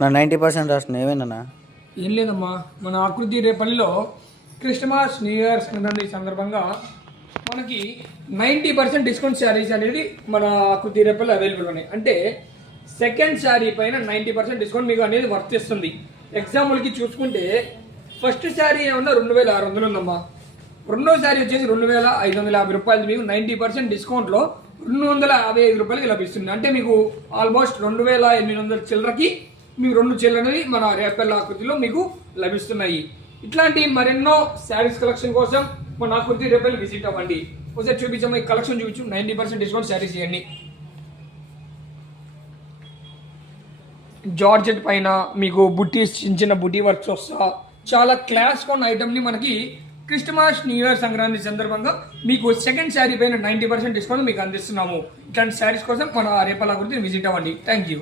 నా 90% రాసిన ఏమైనా ఏం లేదమ్మా, మన ఆకృతి రేపల్లిలో క్రిస్మస్ న్యూ ఇయర్ సంక్రాంతి సందర్భంగా మనకి 90% డిస్కౌంట్ శారీస్ అనేది మన ఆకృతి రేపల్లి అవైలబుల్ ఉన్నాయి. అంటే సెకండ్ శారీ పైన 90% డిస్కౌంట్ మీకు అనేది వర్తిస్తుంది. ఎగ్జాంపుల్కి చూసుకుంటే ఫస్ట్ శారీ ఏమన్నా 2600 ఉందమ్మా, రెండో శారీ వచ్చేసి 2550 రూపాయలు మీకు 90% డిస్కౌంట్లో 255 రూపాయలకి లభిస్తుంది. అంటే మీకు ఆల్మోస్ట్ 2800 చిల్లరకి మీకు 2 చిల్లర అనేది మన రేపల్ల ఆకృతిలో మీకు లభిస్తున్నాయి. ఇట్లాంటి మరెన్నో శారీస్ కలెక్షన్ కోసం మన ఆకృతి రేపల్లి విజిట్ అవ్వండి. ఒకసారి చూపించాము, ఈ కలెక్షన్ చూపించు. 90% డిస్కౌంట్ శారీస్ ఇవ్వండి. జార్జెట్ పైన మీకు బుట్టీస్, చిన్న చిన్న బుటీ వర్క్స్ వస్తా చాలా క్లాస్ కొన్న ఐటమ్ని మనకి క్రిస్మస్ న్యూ ఇయర్ సంక్రాంతి సందర్భంగా మీకు సెకండ్ శారీ పైన 90% డిస్కౌంట్ మీకు అందిస్తున్నాము. ఇట్లాంటి శారీస్ కోసం మన రేపల్ల ఆకృతిని విజిట్ అవ్వండి. Thank you.